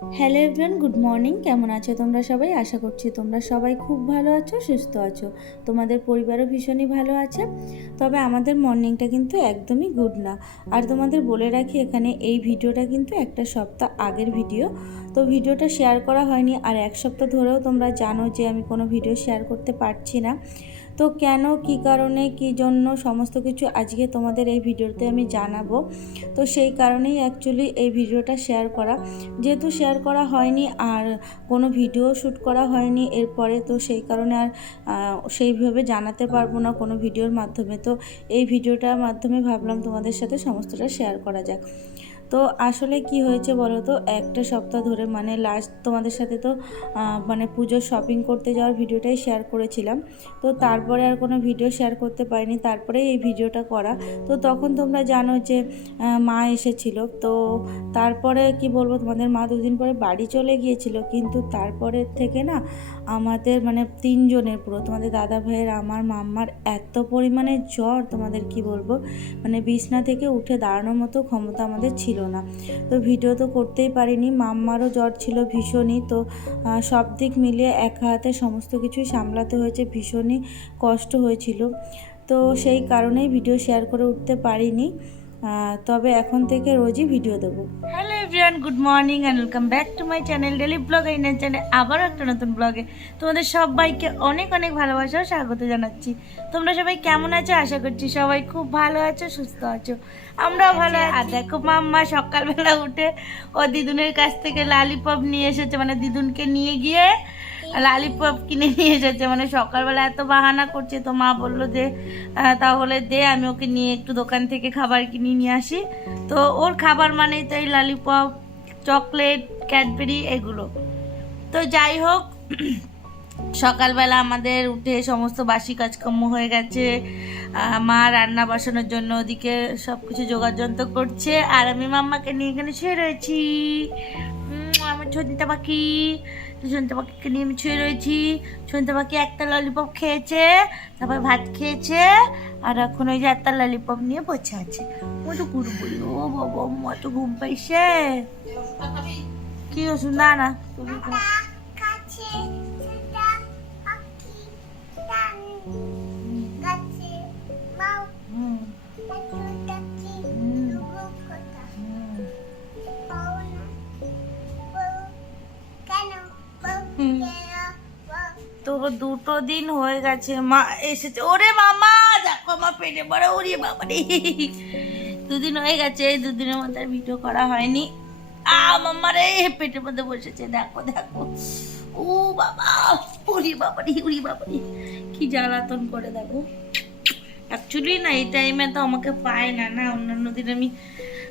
Hello everyone, good morning. কেমন আছো তোমরা সবাই? আশা করছি তোমরা সবাই খুব ভালো আছো, সুস্থ আছো। তোমাদের পরিবারও ভীষণই ভালো আছে। তবে আমাদের মর্নিংটা কিন্তু একদমই গুড না। আর তোমাদের বলে রাখি, এখানে এই ভিডিওটা কিন্তু একটা সপ্তাহ আগের ভিডিও। তো ভিডিওটা শেয়ার করা হয়নি, আর এক সপ্তাহ ধরেও তোমরা জানো যে আমি কোনো ভিডিও শেয়ার করতে পারছি না। তো কেন, কী কারণে, কী জন্য, সমস্ত কিছু আজকে তোমাদের এই ভিডিওতে আমি জানাবো। তো সেই কারণেই অ্যাকচুয়ালি এই ভিডিওটা শেয়ার করা। যেহেতু শেয়ার করা হয়নি আর কোনো ভিডিও শ্যুট করা হয়নি এরপরে, তো সেই কারণে আর সেইভাবে জানাতে পারবো না কোনো ভিডিওর মাধ্যমে। তো এই ভিডিওটার মাধ্যমে ভাবলাম তোমাদের সাথে সমস্তটা শেয়ার করা যাক। তো আসলে কি হয়েছে বলো তো, একটা সপ্তাহ ধরে মানে লাস্ট তোমাদের সাথে তো মানে পুজোর শপিং করতে যাওয়ার ভিডিওটাই শেয়ার করেছিলাম। তো তারপরে আর কোনো ভিডিও শেয়ার করতে পারিনি, তারপরে এই ভিডিওটা করা। তো তখন তোমরা জানো যে মা এসেছিল। তো তারপরে কি বলবো, তোমাদের মা দুদিন পরে বাড়ি চলে গিয়েছিল, কিন্তু তারপরে থেকে না আমাদের মানে তিনজনের, পুরো তোমাদের দাদা ভাইয়ের, আমার মাম্মার এত পরিমাণে জ্বর, তোমাদের কি বলবো, মানে বিছনা থেকে উঠে দাঁড়ানোর মতো ক্ষমতা আমাদের ছিল না। তো ভিডিও তো করতেই পারিনি, মাম্মারও জ্বর ছিল ভীষণই। তো সব দিক মিলিয়ে একা হাতে সমস্ত কিছুই সামলাতে হয়েছে, ভীষণই কষ্ট হয়েছিল। তো সেই কারণেই ভিডিও শেয়ার করে উঠতে পারিনি। তবে এখন থেকে রোজই ভিডিও দেবো। Hello everyone, good morning and welcome back to my channel daily blog. এই চ্যানেলে আবারও একটা নতুন ব্লগে তোমাদের সবাইকে অনেক অনেক ভালোবাসা ও স্বাগত জানাচ্ছি। তোমরা সবাই কেমন আছো? আশা করছি সবাই খুব ভালো আছো, সুস্থ আছো। আমরাও ভালো আছি। আর দেখো, মাম্মা সকালবেলা উঠে ও দিদুনের কাছ থেকে লালিপপ নিয়ে এসেছে, মানে দিদুনকে নিয়ে গিয়ে লালিপপ কিনে নিয়ে এসেছে। মানে সকালবেলা এত বাহানা করছে, তো মা বললো যে তাহলে দে, আমি ওকে নিয়ে একটু দোকান থেকে খাবার কিনে নিয়ে আসি। তো ওর খাবার মানেই তো এই লালিপপ, চকলেট, ক্যাডবেরি এগুলো। তো যাই হোক, সকালবেলা আমাদের উঠে সমস্ত বাসি কাজকর্ম হয়ে গেছে। মা রান্না বসানোর জন্য ওদিকে সব কিছু যোগাযন্ত্র করছে, আর আমি মাম্মাকে নিয়ে এখানে শুয়ে রয়েছি। আমার সন্ধ্যা পাখি, সন্ধ্যা পাখিকে নিয়ে আমি শুয়ে রয়েছি। সন্ধ্যা পাখি একটা ললিপপ খেয়েছে, তারপর ভাত খেয়েছে, আর এখন ওই যে একটা ললিপপ নিয়ে বসে আছে। মতো ঘুরবই, ও বাবা মতো ঘুম পাইছে। কি ওষুধ? না না, তুমি তো 2 দিন হয়ে গেছে মা এসেছে। ওরে মামা দেখো আমার পেটে পড়ে, ওরে বাবা রে। 2 দিন হয়ে গেছে, এই 2 দিনের মধ্যে আর ভিডিও করা হয়নি। মাম্মা রে পেটের মধ্যে বসেছে, দেখো দেখো। ও বাবা, উড়ি বাবা রে, উড়ি বাবা রে, কি জ্বালাতন করে দেখো। অ্যাকচুয়ালি না এই টাইমে তো আমাকে পায় না, না অন্যান্য দিন আমি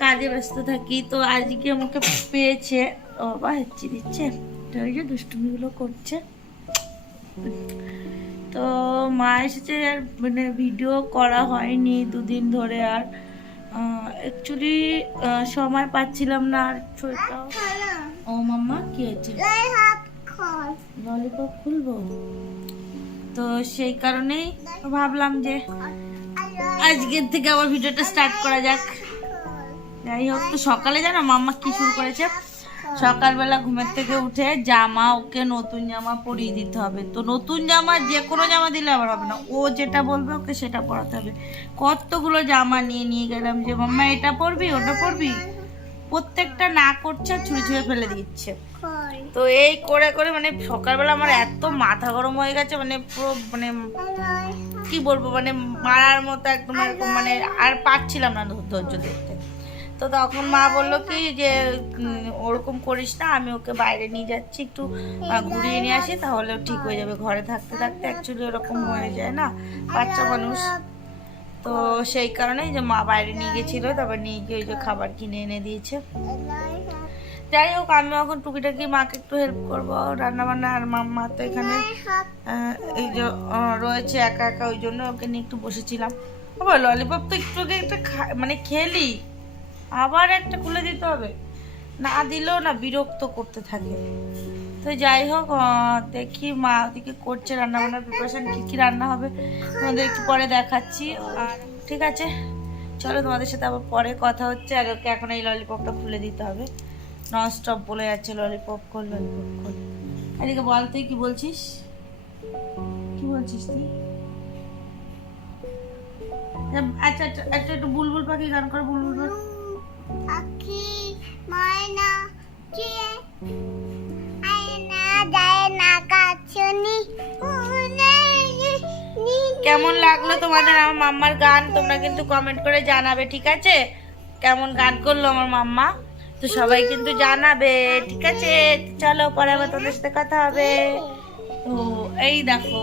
কাজে ব্যস্ত থাকি, তো আজকে আমাকে পেয়েছে। ও বাবা হেঁচি দিচ্ছে, ওই যে দুষ্টুমিগুলো করছে। তো মা এসেছে, আর মানে ভিডিও করা হয়নি 2 দিন ধরে। আর অ্যাকচুয়ালি সময় পাচ্ছিলাম না। আর শরীরটাও, ও মাম্মা কি হয়েছে? ললিপপ খুলবো, তো সেই কারণেই ভাবলাম যে আজকের থেকে আবার ভিডিওটা স্টার্ট করা যাক। যাই হোক, তো সকালে জানো মাম্মা কি শুরু করেছে? সকালবেলা ঘুমের থেকে উঠে জামা, ওকে নতুন জামা পরিয়ে দিতে হবে। তো নতুন জামা, যে কোনো জামা দিলে আবার হবে না, ও যেটা বলবে ওকে সেটা পরাতে হবে। কতগুলো জামা নিয়ে নিয়ে গেলাম যে মাম্মা এটা পরবি, ওটা পরবি, প্রত্যেকটা না করছে, ছুঁড়ে ছুঁড়ে ফেলে দিচ্ছে। তো এই করে করে মানে সকালবেলা আমার এত মাথা গরম হয়ে গেছে, মানে পুরো মানে কি বলবো, মানে মারার মতো একদম এরকম, মানে আর পারছিলাম না ধৈর্য ধরতে। তো তখন মা বললো কি যে ওরকম করিস না, আমি ওকে বাইরে নিয়ে যাচ্ছি, একটু ঘুরিয়ে নিয়ে আসি, তাহলে ঠিক হয়ে যাবে। ঘরে থাকতে থাকতে অ্যাকচুয়ালি ওরকম হয়ে যায় না, বাচ্চা মানুষ। তো সেই কারণেই যে মা বাইরে নিয়ে গেছিলো, তারপর নিয়ে গিয়ে ওই যে খাবার কিনে এনে দিয়েছে। যাই হোক, আমি এখন টুকিটাকি মাকে একটু হেল্প করবো রান্না বান্না। আর মা তো এখানে এই যে রয়েছে একা একা, ওই জন্য ওকে নিয়ে একটু বসেছিলাম। আবার ললিপপ তো একটু একটা মানে খেলি, আবার একটা খুলে দিতে হবে, না দিলেও না বিরক্ত করতে থাকে। তো যাই হোক, দেখি মা ওদিকে করছে রান্না বান্নার প্রিপারেশন, কী কী রান্না হবে তোমাদের একটু পরে দেখাচ্ছি। আর ঠিক আছে, চলো তোমাদের সাথে আবার পরে কথা হচ্ছে। আর ওকে এখন এই ললিপপটা খুলে দিতে হবে। নন স্টপ বলে যাচ্ছে ললিপপ কর ললিপপ কর। এদিকে বল তুই কি বলছিস, কি বলছিস তুই? আচ্ছা আচ্ছা একটা একটু বুলবুল পাখি গান কর, বুলবুল পাখি ময়না কে আয়না যায় না কাছনি কেমন লাগলো তোমাদের আমার মাম্মার গান তোমরা কিন্তু কমেন্ট করে জানাবে, ঠিক আছে? কেমন গান করলো আমার মাম্মা তো সবাই কিন্তু জানাবে, ঠিক আছে? চলো পরে আবার তোমাদের সাথে কথা হবে। তো এই দেখো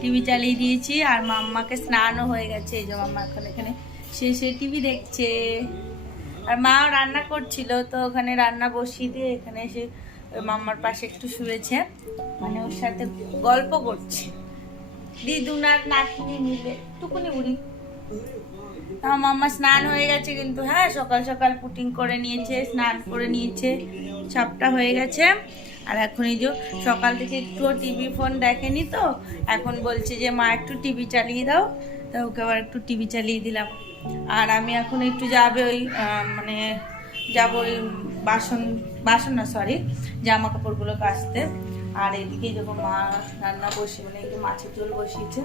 টিভি চালিয়ে দিয়েছি আর মাম্মাকে স্নানও হয়ে গেছে, এই যে মাম্মা এখন এখানে সে টিভি দেখছে আর মাও রান্না করছিল, তো ওখানে রান্না বসিয়ে দিয়ে এখানে এসে ওই মাম্মার পাশে একটু শুয়েছে, মানে ওর সাথে গল্প করছে দিদুনার নাতনি মিলে টুকুনি বুড়ি। আমার মাম্মা স্নান হয়ে গেছে কিন্তু, হ্যাঁ সকাল সকাল পুটিং করে নিয়েছে, স্নান করে নিয়েছে, সবটা হয়ে গেছে। আর এখন এই যে সকাল থেকে একটু টিভি ফোন দেখেনি, তো এখন বলছে যে মা একটু টিভি চালিয়ে দাও, তা ওকে আবার একটু টিভি চালিয়ে দিলাম। আর আমি এখন একটু যাবে ওই মানে যাবো ওই বাসন না সরি জামা কাপড়গুলো কাচতে। আর এদিকে যখন মা রান্না বসে মানে এই যে মাছের ঝোল বসিয়েছে,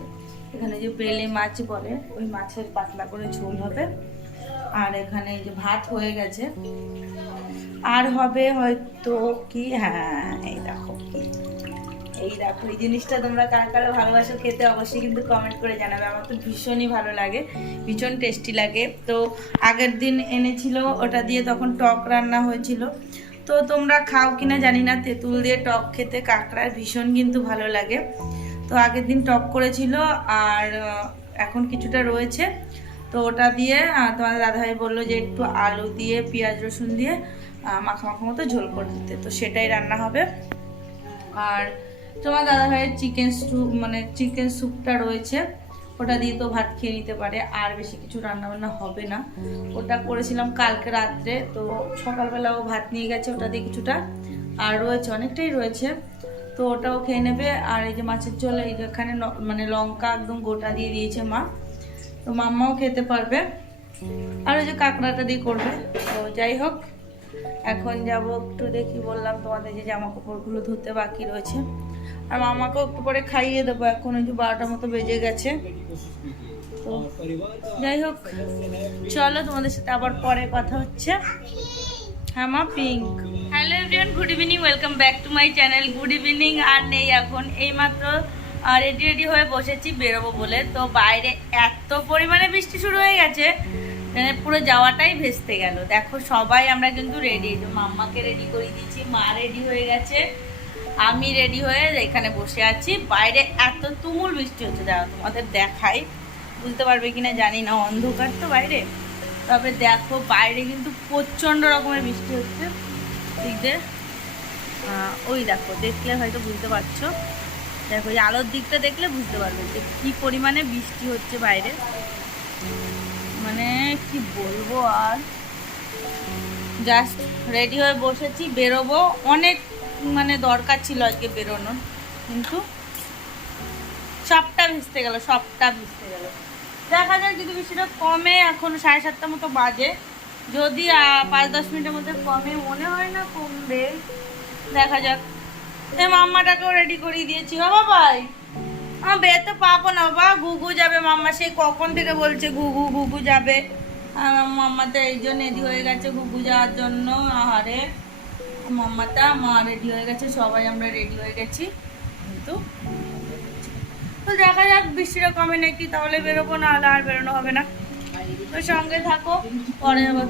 এখানে যে বেলে মাছ বলে ওই মাছের পাতলা করে ঝোল হবে। আর এখানে এই যে ভাত হয়ে গেছে, আর হবে হয়তো কি, হ্যাঁ এই দেখো এই জিনিসটা তোমরা কারা কারা ভালোবাসো খেতে অবশ্যই কিন্তু কমেন্ট করে জানাবে। আমার তো ভীষণই ভালো লাগে, ভীষণ টেস্টি লাগে। তো আগের দিন এনেছিল ওটা দিয়ে, তখন টক রান্না হয়েছিল, তো তোমরা খাও কিনা জানি না, তেঁতুল দিয়ে টক খেতে কাঁকড়ার ভীষণ কিন্তু ভালো লাগে। তো আগের দিন টক করেছিল আর এখন কিছুটা রয়েছে, তো ওটা দিয়ে তোমাদের দাদাভাই বললো যে একটু আলু দিয়ে পেঁয়াজ রসুন দিয়ে মাখা মাখা মতো ঝোল করে দিতে, তো সেটাই রান্না হবে। আর তোমার দাদাভাইয়ের চিকেন স্যুপটা রয়েছে, ওটা দিয়ে তো ভাত খেয়ে নিতে পারে, আর বেশি কিছু রান্না বান্না হবে না। ওটা করেছিলাম কালকে রাত্রে, তো সকালবেলা ও ভাত নিয়ে গেছে, ওটা দিয়ে কিছুটা আর রয়েছে, অনেকটাই রয়েছে, তো ওটাও খেয়ে নেবে। আর এই যে মাছের ঝোল এইখানে মানে লঙ্কা একদম গোটা দিয়ে দিয়েছে মা, তো মাম্মাও খেতে পারবে। আর ওই যে কাঁকড়াটা দিয়ে করবে। তো যাই হোক এখন যাব একটু দেখি, বললাম তোমাদের যে জামা কাপড়গুলো ধুতে বাকি রয়েছে, আর মামাকেও একটু পরে খাইয়ে দেবো, এখন ওই যে 12টার মতো বেজে গেছে। তো যাই হোক চলো তোমাদের সাথে আবার পরে কথা হচ্ছে। হ্যাঁ মা pink. Hello everyone, good evening, welcome back to my channel. Good evening আর নেই এখন, এইমাত্র রেডি হয়ে বসেছি বেরোবো বলে। তো বাইরে এত পরিমাণে বৃষ্টি শুরু হয়ে গেছে, মানে পুরো যাওয়াটাই ভেস্তে গেল। দেখো সবাই আমরা কিন্তু রেডি, মাম্মাকে রেডি করে দিয়েছি, মা রেডি হয়ে গেছে, আমি রেডি হয়ে এখানে বসে আছি। বাইরে এত তুমুল বৃষ্টি হচ্ছে, দেখো তোমাদের দেখাই, বুঝতে পারবে কিনা জানি না, অন্ধকার তো বাইরে, তবে দেখো বাইরে কিন্তু প্রচণ্ড রকমের বৃষ্টি হচ্ছে। দিকতে ওই দেখো, দেখলে হয়তো বুঝতে পারছো, দেখো এই আলোর দিকটা দেখলে বুঝতে পারবে যে কী পরিমাণে বৃষ্টি হচ্ছে বাইরে, মানে কি বলবো। আর জাস্ট রেডি হয়ে বসেছি, বেরোবো, অনেক মানে দরকার ছিল আজকে বেরোনোর, কিন্তু সবটা ভিজতে গেল, সবটা ভিজতে গেল। দেখা যাক যদি বৃষ্টিটা কমে, এখন 7:30 মতো বাজে, যদি 5-10 মিনিটের মধ্যে কমে, মনে হয় না কমবে, দেখা যাক। এই মাম্মাটাকেও রেডি করিয়ে দিয়েছি। ও বাবাই আমার বেরোতে পাবো না বাবা, গুগু যাবে, মাম্মা সেই কখন থেকে বলছে গুগু যাবে, মাম্মাটা এই জন্য রেডি হয়ে গেছে গুগু যাওয়ার জন্য। আহারে মাম্মাটা, মা রেডি হয়ে গেছে, সবাই আমরা রেডি হয়ে গেছি, কিন্তু তো দেখা যাক বৃষ্টিটা কমে নাকি, তাহলে বেরোবো, না হলে আর বেরোনো হবে না। তো সঙ্গে থাকো, পরে আবার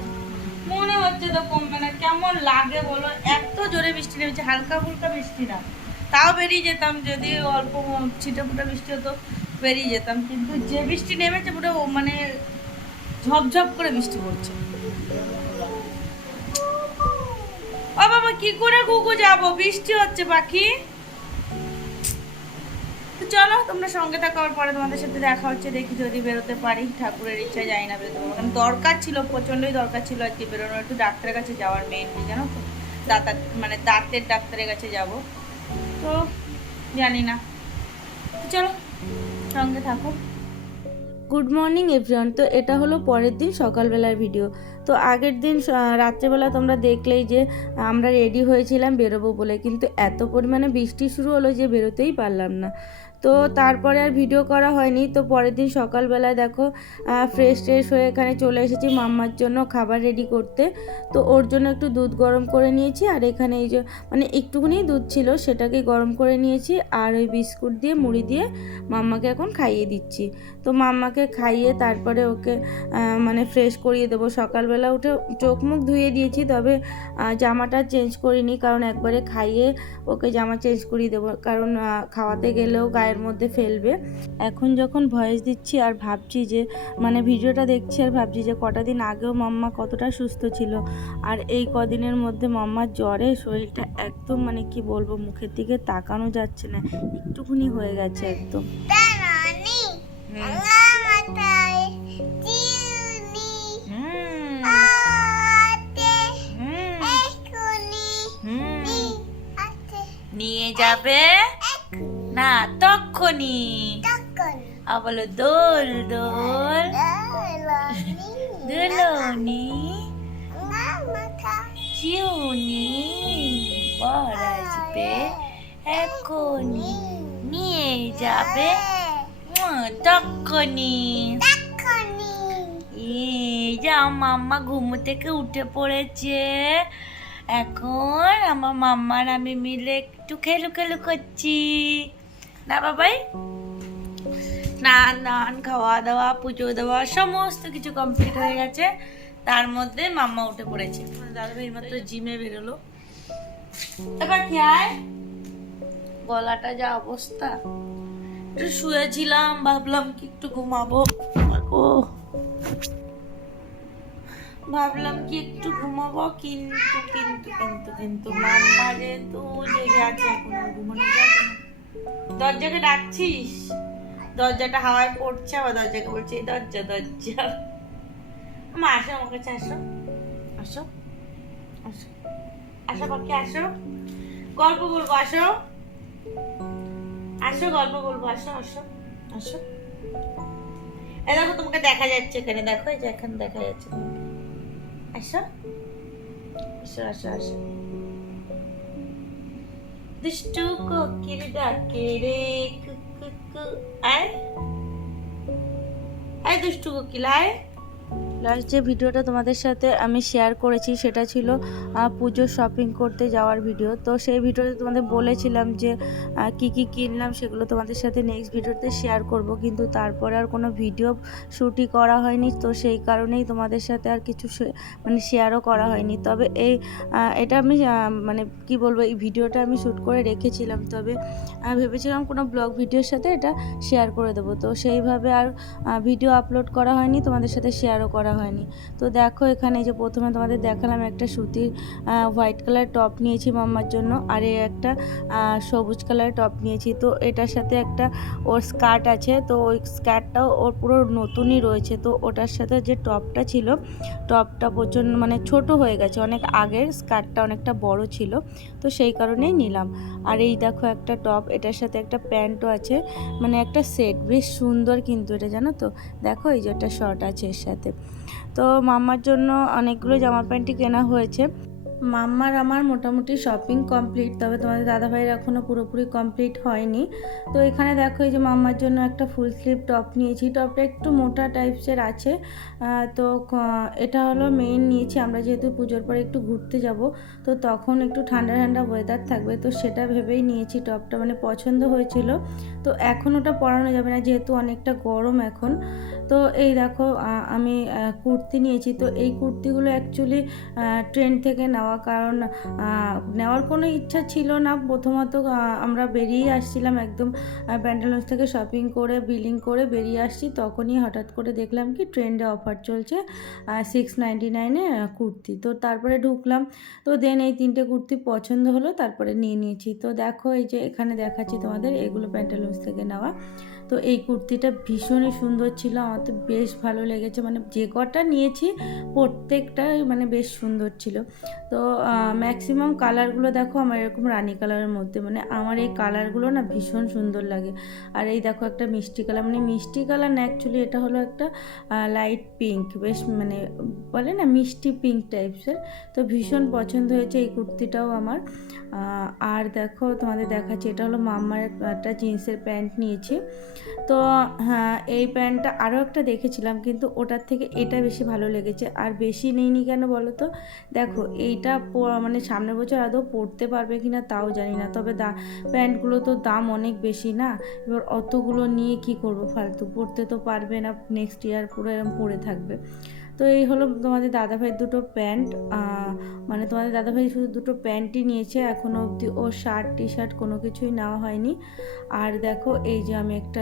মনে হচ্ছে তো কমবে না, কেমন লাগে বলো, এত জোরে বৃষ্টি নেমেছে, হালকা ফুলকা বৃষ্টি না, তাও বেরিয়ে যেতাম, যদি অল্প ছিটেফোঁটা বৃষ্টি হতো বেরিয়ে যেতাম, কিন্তু যে বৃষ্টি নেমেছে পুরো মানে ঝপঝপ করে বৃষ্টি পড়ছে। ও বাবা কি করে গুগু যাবো, বৃষ্টি হচ্ছে পাখি। তো চলো তোমরা সঙ্গে থাকার পরে তোমাদের সাথে দেখা হচ্ছে, দেখি যদি বেরোতে পারি, ঠাকুরের ইচ্ছায় যাই না বেরোতে পারবো, কারণ দরকার ছিল, প্রচণ্ডই দরকার ছিল আজকে বেরোনোর, একটু ডাক্তারের কাছে যাওয়ার মেইনলি, জানো তো, দাঁতের ডাক্তারের কাছে যাব, তো জানি না, চলো সঙ্গে থাকো। Good morning everyone. তো এটা হলো পরের দিন সকালবেলার ভিডিও। তো আগের দিন রাত্রেবেলা তোমরা দেখলেই যে আমরা রেডি হয়েছিলাম বেরোবো বলে, কিন্তু এত পরিমাণে বৃষ্টি শুরু হলো যে বেরোতেই পারলাম না। তো তারপরে আর ভিডিও করা হয়নি। তো পরের দিন সকালবেলায় দেখো ফ্রেশ ট্রেশ হয়ে এখানে চলে এসেছি মাম্মার জন্য খাবার রেডি করতে। তো ওর জন্য একটু দুধ গরম করে নিয়েছি, আর এখানে এই যে মানে একটুখানি দুধ ছিল সেটাকে গরম করে নিয়েছি, আর ওই বিস্কুট দিয়ে মুড়ি দিয়ে মাম্মাকে এখন খাইয়ে দিচ্ছি। তো মাম্মাকে খাইয়ে তারপরে ওকে মানে ফ্রেশ করিয়ে দেবো। সকালবেলা উঠে চোখ মুখ ধুয়ে দিয়েছি, তবে জামাটা চেঞ্জ করিনি, কারণ একবারে খাইয়ে ওকে জামা চেঞ্জ করিয়ে দেবো, কারণ খাওয়াতে গেলেও গায়ের মধ্যে ফেলবে। এখন যখন ভয়েস দিচ্ছি আর ভাবছি যে মানে ভিডিওটা দেখছি আর ভাবছি যে কটা দিন আগেও মাম্মা কতটা সুস্থ ছিল, আর এই কদিনের মধ্যে মাম্মার জ্বরে শরীরটা একদম মানে কি বলবো, মুখের দিকে তাকানো যাচ্ছে না, একটুখানি হয়ে গেছে একদম। রানী মাথায় চিনি আতে এখনি আতে নিয়ে যাবে না তখনই তখন বলো দোল দোল দুলনি মাথা চিউনি বর আসবে এখনই নিয়ে যাবে তখনই। তখনই যাও মাম্মা ঘুম থেকে উঠে পড়েছে, এখন আমার মাম্মার আমি মিলে একটু খেলু খেলু করছি না বাবাই। স্নান দান খাওয়া দাওয়া পুজো দেওয়া সমস্ত কিছু কমপ্লিট হয়ে গেছে, তার মধ্যে মাম্মা উঠে পড়েছে। দাদাভাই মাত্র জিমে বেরোলো। এবার কি আয়, গলাটা যা অবস্থা, একটু শুয়েছিলাম, ভাবলাম কি একটু ঘুমাবো, ও ভাবলাম কি একটু ঘুমাবো, কিন্তু কিন্তু কিন্তু কিন্তু মাম্মা যেহেতু জেগে আছে এখন আর ঘুমানো যাবে না। দরজাকে ডাকছিস, দরজাটা হাওয়ায় পড়ছে, আবার দরজাকে বলছে এই দরজা দরজা। মা আসো আমার কাছে, আসো আসো আসো আসো পাখি আসো, গল্প বলবো, আসো আসো গল্প বলবো, আসো আসো আসো। এই দেখো তোমাকে দেখা যাচ্ছে এখানে, দেখো এই যে এখানে দেখা যাচ্ছে তোমাকে, আসো আসো আসো আসো। দুষ্টু কোকিল ডাকে রে কুকু, আয় আয় দুষ্টু কোকিল আয়। লাস্ট যে ভিডিওটা তোমাদের সাথে আমি শেয়ার করেছি সেটা ছিল পুজোর শপিং করতে যাওয়ার ভিডিও। তো সেই ভিডিওতে তোমাদের বলেছিলাম যে কি কি কিনলাম সেগুলো তোমাদের সাথে নেক্সট ভিডিওতে শেয়ার করব, কিন্তু তারপরে আর কোনো ভিডিও শ্যুটই করা হয়নি, তো সেই কারণেই তোমাদের সাথে আর কিছু মানে শেয়ারও করা হয়নি। তবে এটা আমি মানে কি বলবো, এই ভিডিওটা আমি শ্যুট করে রেখেছিলাম, তবে ভেবেছিলাম কোনো ব্লগ ভিডিওর সাথে এটা শেয়ার করে দেবো, তো সেইভাবে আর ভিডিও আপলোড করা হয়নি, তোমাদের সাথে শেয়ারও করা হয়নি। তো দেখো এখানে যে প্রথমে তোমাদের দেখালাম একটা সুতির হোয়াইট কালার টপ নিয়েছি মাম্মার জন্য, আর একটা সবুজ কালার টপ নিয়েছি। তো এটার সাথে একটা ওর স্কার্ট আছে, তো ওই স্কার্টটাও ওর পুরো নতুনই রয়েছে। তো ওটার সাথে যে টপটা ছিল, টপটা প্রচণ্ড মানে ছোট হয়ে গেছে, অনেক আগের স্কার্টটা অনেকটা বড় ছিল, তো সেই কারণেই নিলাম। আর এই দেখো একটা টপ, এটার সাথে একটা প্যান্টও আছে, মানে একটা সেট, বেশ সুন্দর কিন্তু এটা, জানো তো। দেখো এই যে একটা শর্ট আছে এর সাথে। তো মাম্মার জন্য অনেকগুলো জামা প্যান্টই কেনা হয়েছে। মাম্মার আমার মোটামুটি শপিং কমপ্লিট, তবে তোমাদের দাদাভাইয়ের এখনও পুরোপুরি কমপ্লিট হয়নি। তো এখানে দেখো এই যে মাম্মার জন্য একটা ফুল স্লিভ টপ নিয়েছি, টপটা একটু মোটা টাইপসের আছে। তো এটা হলো মেইন নিয়েছি, আমরা যেহেতু পুজোর পরে একটু ঘুরতে যাব, তো তখন একটু ঠান্ডা ঠান্ডা ওয়েদার থাকবে, তো সেটা ভেবেই নিয়েছি টপটা, মানে পছন্দ হয়েছিল। তো এখন ওটা পরানো যাবে না যেহেতু অনেকটা গরম এখন। তো এই দেখো আমি কুর্তি নিয়েছি। তো এই কুর্তিগুলো অ্যাকচুয়ালি ট্রেন্ড থেকে নেওয়া, কারণ নেওয়ার কোনো ইচ্ছা ছিল না। প্রথমত আমরা বেরিয়েই আসছিলাম একদম প্যান্টালুন্স থেকে শপিং করে বিলিং করে বেরিয়ে আসছি, তখনই হঠাৎ করে দেখলাম কি ট্রেন্ডে অফার চলছে 699-এ কুর্তি। তো তারপরে ঢুকলাম, তো দেন এই 3টে কুর্তি পছন্দ হলো, তারপরে নিয়ে নিয়েছি। তো দেখো এই যে এখানে দেখাচ্ছি তোমাদের, এগুলো প্যান্টালুন্স থেকে নেওয়া। তো এই কুর্তিটা ভীষণই সুন্দর ছিল, আমার তো বেশ ভালো লেগেছে, মানে যে কটা নিয়েছি প্রত্যেকটাই মানে বেশ সুন্দর ছিল। তো ম্যাক্সিমাম কালারগুলো দেখো আমার এরকম রানী কালারের মধ্যে, মানে আমার এই কালারগুলো না ভীষণ সুন্দর লাগে। আর এই দেখো একটা মিষ্টি কালার, মানে মিষ্টি কালার না অ্যাকচুয়ালি এটা হলো একটা লাইট পিঙ্ক, বেশ মানে বলে না মিষ্টি পিঙ্ক টাইপসের। তো ভীষণ পছন্দ হয়েছে এই কুর্তিটাও আমার। আর দেখো তোমাদের দেখাচ্ছি, এটা হলো মাম্মার একটা জিন্সের প্যান্ট নিয়েছি। তো হ্যাঁ, এই প্যান্টটা আরও একটা দেখেছিলাম কিন্তু ওটার থেকে এটা বেশি ভালো লেগেছে। আর বেশি নিইনি কেন বলো তো, দেখো এইটা মানে সামনের বছর আদৌ পরতে পারবে কি না তাও জানি না, তবে প্যান্টগুলো তো দাম অনেক বেশি না, এবার অতগুলো নিয়ে কি করব, ফালতু পরতে তো পারবে না, নেক্সট ইয়ার পুরো এরকম পরে থাকবে। তো এই হলো তোমাদের দাদাভাইয়ের দুটো প্যান্ট, মানে তোমাদের দাদাভাই শুধু দুটো প্যান্টই নিয়েছে, এখনও অবধি ও শার্ট টি শার্ট কোনো কিছুই নেওয়া হয়নি। আর দেখো এই যে আমি একটা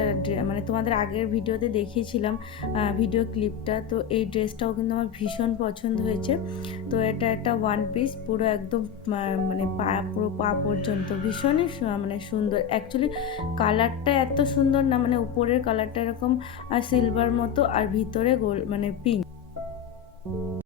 মানে তোমাদের আগের ভিডিওতে দেখিয়েছিলাম ভিডিও ক্লিপটা, তো এই ড্রেসটাও কিন্তু আমার ভীষণ পছন্দ হয়েছে। তো এটা একটা ওয়ান পিস, পুরো একদম মানে পুরো পা পর্যন্ত, ভীষণই মানে সুন্দর। অ্যাকচুয়ালি কালারটা এত সুন্দর না, মানে উপরের কালারটা এরকম সিলভার মতো আর ভিতরে গোল মানে পিঙ্ক।